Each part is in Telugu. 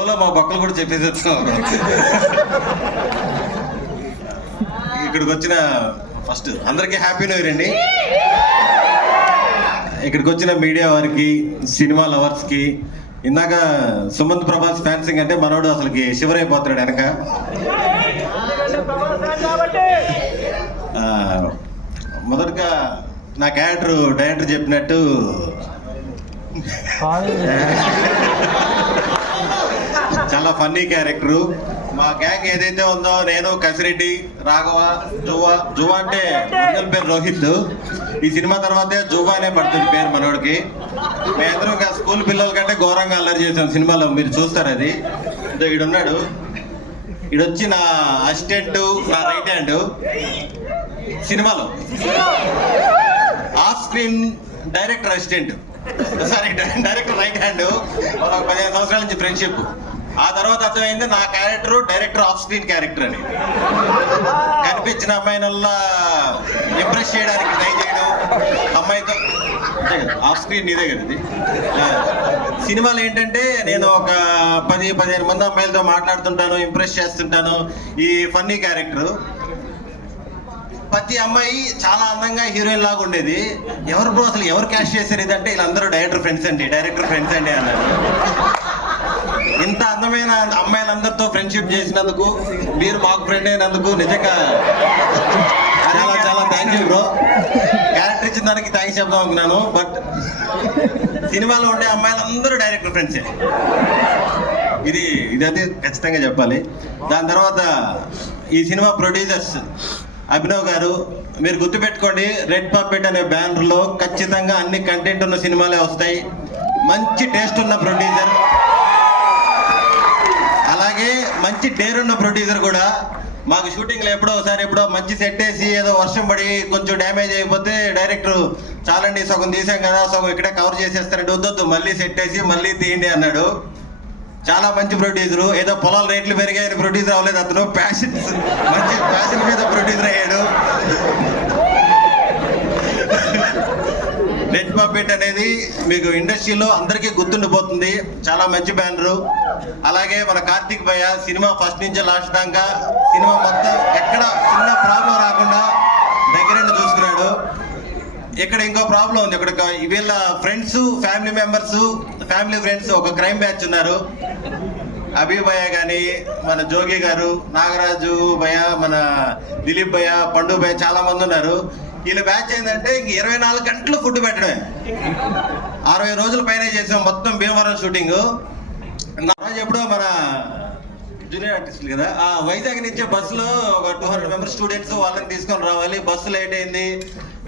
ఫ్లోలో మా బొక్కలు కూడా చెప్పేసేస్తాం. ఇక్కడికి వచ్చిన ఫస్ట్ అందరికీ హ్యాపీ న్యూ ఇయర్ అండి. ఇక్కడికి వచ్చిన మీడియా వారికి, సినిమా లవర్స్కి, ఇందాక సుమంత్ ప్రభాస్ ఫ్యాన్సింగ్ అంటే మనోడు అసలుకి శివరైపోతున్నాడు వెనక. మొదటగా నా డైరెక్టర్ చెప్పినట్టు చాలా ఫన్నీ క్యారెక్టరు. మా గ్యాంగ్ ఏదైతే ఉందో, నేను, కసిరెడ్డి, రాఘవ, జువా అంటే ఒరిజినల్ పేరు రోహిత్. ఈ సినిమా తర్వాతే జువా అనే పడుతుంది పేరు మనోడికి. మేమందరం ఇంకా స్కూల్ పిల్లల కంటే ఘోరంగా అల్లరి చేసాం సినిమాలో, మీరు చూస్తారు అది. ఈడున్నాడు, ఈడొచ్చి నా అసిస్టెంట్, నా రైట్ హ్యాండ్ సినిమాలో. Off screen director assistant, sorry director right hand. ఒక 15 సంవత్సరాల నుంచి ఫ్రెండ్షిప్. ఆ తర్వాత అర్థమైంది నా character director off screen character అని. కనిపించిన అమ్మాయినల్లా ఇంప్రెస్ చేయడానికి ట్రై చేయడం, అమ్మాయితో ఆఫ్ స్క్రీన్ నీదే కదా ఇది. సినిమాలో ఏంటంటే నేను ఒక 10-15 మంది అమ్మాయిలతో మాట్లాడుతుంటాను, ఇంప్రెస్ చేస్తుంటాను. ఈ ఫన్నీ క్యారెక్టర్. ప్రతి అమ్మాయి చాలా అందంగా హీరోయిన్ లాగా ఉండేది. ఎవరు బ్రో అసలు ఎవరు క్యాష్ చేశారు ఇదంటే, వీళ్ళందరూ డైరెక్టర్ ఫ్రెండ్స్ అండి అన్నారు. ఇంత అందమైన అమ్మాయిలందరితో ఫ్రెండ్షిప్ చేసినందుకు, మీరు మాకు ఫ్రెండ్ అయినందుకు నిజంగా చాలా చాలా థ్యాంక్ యూ బ్రో. క్యారెక్టర్ ఇచ్చిన దానికి థ్యాంక్స్ చెప్దాం అనుకున్నాను, బట్ సినిమాలో ఉండే అమ్మాయిలందరూ డైరెక్టర్ ఫ్రెండ్సే. ఇదైతే ఖచ్చితంగా చెప్పాలి. దాని తర్వాత ఈ సినిమా ప్రొడ్యూసర్స్ అభినవ్ గారు, మీరు గుర్తుపెట్టుకోండి, రెడ్ పర్ఫెక్ట్ అనే బ్యానర్లో ఖచ్చితంగా అన్ని కంటెంట్ ఉన్న సినిమాలే వస్తాయి. మంచి టేస్ట్ ఉన్న ప్రొడ్యూసర్, అలాగే మంచి డేర్ ఉన్న ప్రొడ్యూసర్ కూడా. మాకు షూటింగ్లో ఎప్పుడో మంచి సెట్ వేసి ఏదో వర్షం పడి కొంచెం డ్యామేజ్ అయిపోతే డైరెక్టర్ చాలండి సగం తీసాం కదా, సగం ఇక్కడే కవర్ చేసేస్తారండి, వద్దొద్దు మళ్ళీ సెట్ వేసి మళ్ళీ తీయండి అన్నాడు. చాలా మంచి ప్రొడ్యూసరు. ఏదో పొలాల రేట్లు పెరిగాయని ప్రొడ్యూసర్ అవ్వలేదు అతను, మంచి ప్యాషన్ మీద ప్రొడ్యూసర్ అయ్యాడు. రెడ్ పర్ఫెక్ట్ అనేది మీకు ఇండస్ట్రీలో అందరికీ గుర్తుండిపోతుంది. చాలా మంచి బ్యానరు. అలాగే మన కార్తిక్ భయ్య సినిమా ఫస్ట్ నుంచి లాస్ట్ దాకా సినిమా మొత్తం ఎక్కడ చిన్న ప్రాబ్లం రాకుండా దగ్గరుండి చూసుకున్నాడు. ఇక్కడ ఇంకో ప్రాబ్లం ఉంది. ఇక్కడ వీళ్ళ ఫ్రెండ్స్, ఫ్యామిలీ ఫ్రెండ్స్ ఒక క్రైమ్ బ్యాచ్ ఉన్నారు. అభి భయ్య కానీ, మన జోగి గారు, నాగరాజు భయ్య, మన దిలీప్ భయ్య, పండు భయ్య, చాలా మంది ఉన్నారు. వీళ్ళ బ్యాచ్ ఏంటంటే ఇంక 24 గంటలు ఫుడ్ పెట్టడమే. 60 రోజుల పైన చేసాం మొత్తం భీమవరం షూటింగ్. ఎప్పుడో మన జూనియర్ ఆర్టిస్టులు కదా, ఆ వైజాగ్ నుంచి బస్సులో ఒక 200 మెంబర్స్ స్టూడెంట్స్, వాళ్ళని తీసుకొని రావాలి. బస్సు లేట్ అయింది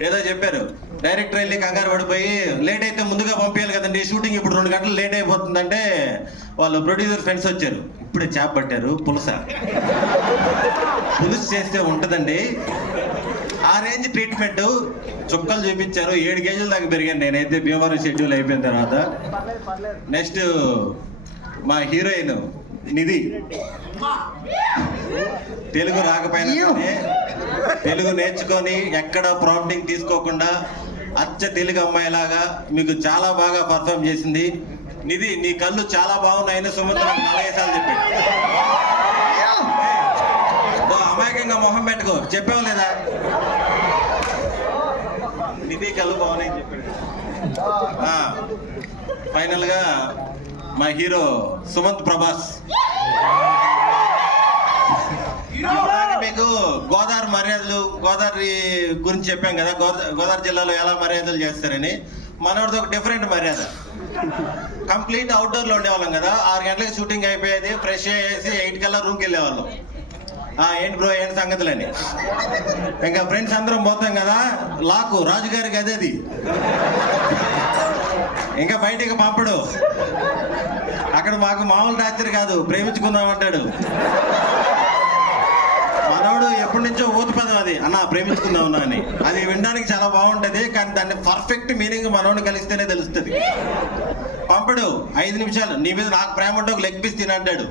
ఏదో చెప్పారు. డైరెక్టర్ వెళ్ళి కంగారు పడిపోయి, లేట్ అయితే ముందుగా పంపించాలి కదండి, షూటింగ్ ఇప్పుడు 2 గంటలు లేట్ అయిపోతుందంటే వాళ్ళు ప్రొడ్యూసర్ ఫ్రెండ్స్ వచ్చారు. ఇప్పుడే చేప పట్టారు, పులుసు చేస్తే ఉంటుందండి. ఆ రేంజ్ ట్రీట్మెంట్, చుక్కలు చూపించారు. 7 కేజీల దాకా పెరిగాను నేనైతే భీమవరం షెడ్యూల్ అయిపోయిన తర్వాత. నెక్స్ట్ మా హీరోయిన్ నిధి, తెలుగు రాకపోయినా తెలుగు నేర్చుకొని ఎక్కడ ప్రాంప్టింగ్ తీసుకోకుండా అచ్చ తెలుగు అమ్మాయిలాగా మీకు చాలా బాగా పర్ఫామ్ చేసింది. నిధి, నీ కళ్ళు చాలా బాగున్నాయని సుమంత్ నాకు 4 సార్లు చెప్పాడు. అమాయకంగా మొహం పెట్టుకో, చెప్పావు లేదా? నిధి కళ్ళు బాగున్నాయని చెప్పాడు. ఫైనల్ గా మా హీరో సుమంత్ ప్రభాస్. మీకు గోదావరి గురించి చెప్పాం కదా, గోదావరి జిల్లాలో ఎలా మర్యాదలు చేస్తారని. మనోడిది ఒక డిఫరెంట్ మర్యాద. కంప్లీట్ అవుట్డోర్ లో ఉండేవాళ్ళం కదా, 6 గంటలకు షూటింగ్ అయిపోయేది, ఫ్రెష్ అయ్యేసి 8 కల్లా రూమ్కి వెళ్ళేవాళ్ళం. ఏంటి బ్రో ఏంటి సంగతులని. ఇంకా ఫ్రెండ్స్ అందరం పోతాం కదా, లాకు రాజుగారికి అదేది, ఇంకా బయటికి పంపడు. అక్కడ మాకు మామూలు టార్చర్ కాదు, ప్రేమించుకుందామంటాడు. మనోడు ఎప్పటి నుంచో ఊతుపదం అది, అన్న ప్రేమించుకుందామన్నా అని. అది వినడానికి చాలా బాగుంటది, కానీ దాన్ని పర్ఫెక్ట్ మీనింగ్ మనోడిని కలిస్తేనే తెలుస్తుంది. పంపడు. 5 నిమిషాలు నీ మీద నాకు ప్రేమ ఉంటే ఒక లెగ్ పీస్ తినంటాడు.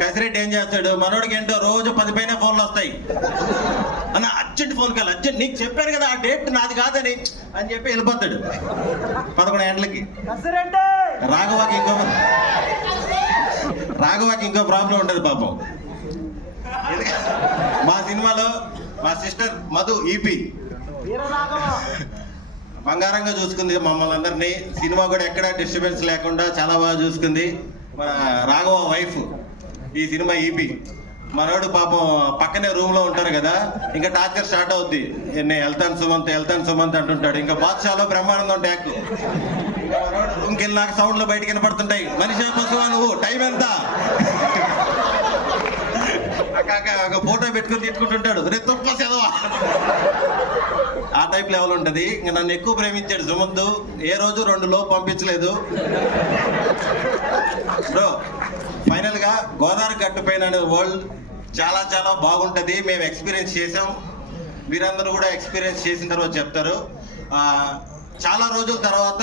కసిరెడ్డి ఏం చేస్తాడు, మనోడికి ఏంటో రోజు 10 పైన ఫోన్లు వస్తాయి. అన్న అర్జెంట్ ఫోన్ కాదు, అర్జెంట్, నీకు చెప్పాను కదా ఆ డేట్ నాది కాదని అని చెప్పి వెళ్ళిపోతాడు 11 గంటలకి. రాఘవకి ఇంకో రాఘవకి ఇంకో ప్రాబ్లం ఉంటుంది పాపం. మా సినిమాలో మా సిస్టర్ మధు ఈపీ బంగారంగా చూసుకుంది మమ్మల్ని అందరినీ. సినిమా కూడా ఎక్కడ డిస్టర్బెన్స్ లేకుండా చాలా బాగా చూసుకుంది. మన రాఘవ వైఫ్ ఈ సినిమా ఈపీ. మనోడు పాపం పక్కనే రూమ్ లో ఉంటారు కదా, ఇంకా టార్చర్ స్టార్ట్ అవుద్ది. నేను వెళ్తాను సుమంత్ అంటుంటాడు. ఇంకా బాద్షాలో బ్రహ్మానందం ట్యాక్. మనోడు రూమ్కి వెళ్ళినాక సౌండ్లు బయటకి వినపడుతుంటాయి. మనిషి పశువా నువ్వు, టైం ఎంత? ఒక ఫోటో పెట్టుకుని తిట్టుకుంటుంటాడు, రే తొక్క చదవా. ఆ టైప్ లెవెల్ ఉంటుంది. ఇంకా నన్ను ఎక్కువ ప్రేమించాడు సుమంత్. ఏ రోజు 2 లో పంపించలేదు. బ్రో ఫైనల్ గా గోదావరి గట్టు పైన వరల్డ్ చాలా చాలా బాగుంటుంది. మేము ఎక్స్పీరియన్స్ చేసాం, మీరందరూ కూడా ఎక్స్పీరియన్స్ చేసిన తర్వాత చెప్తారు. చాలా రోజుల తర్వాత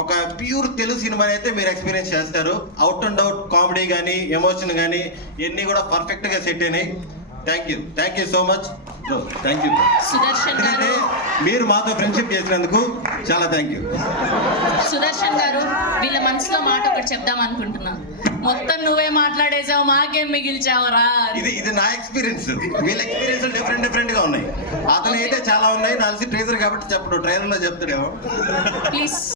ఒక ప్యూర్ తెలుగు సినిమాని అయితే మీరు ఎక్స్పీరియన్స్ చేస్తారు. అవుట్ అండ్ అవుట్ కామెడీ కానీ ఎమోషన్ కానీ ఇవన్నీ కూడా పర్ఫెక్ట్గా సెట్ అయినాయి. Thank you so much bro. Thank you. ఎందుకంటే మీరు మాతో ఫ్రెండ్షిప్ చేసినందుకు చాలా థ్యాంక్ యూ. సుదర్శన్ గారు, వీళ్ళ మనసులో మాట ఒకటి చెప్దాం అనుకుంటున్నా. మొత్తం నువ్వే మాట్లాడేసావు, మాకేం మిగిల్చావురా. ఇది నా ఎక్స్పీరియన్స్. వీళ్ళ ఎక్స్పీరియన్స్ డిఫరెంట్ గా ఉన్నాయి. అతను అయితే చాలా ఉన్నాయి. నాలుగు ట్రేజర్ కాబట్టి చెప్పడు, ట్రైలర్ లో చెప్తాడేమో. ప్లీజ్.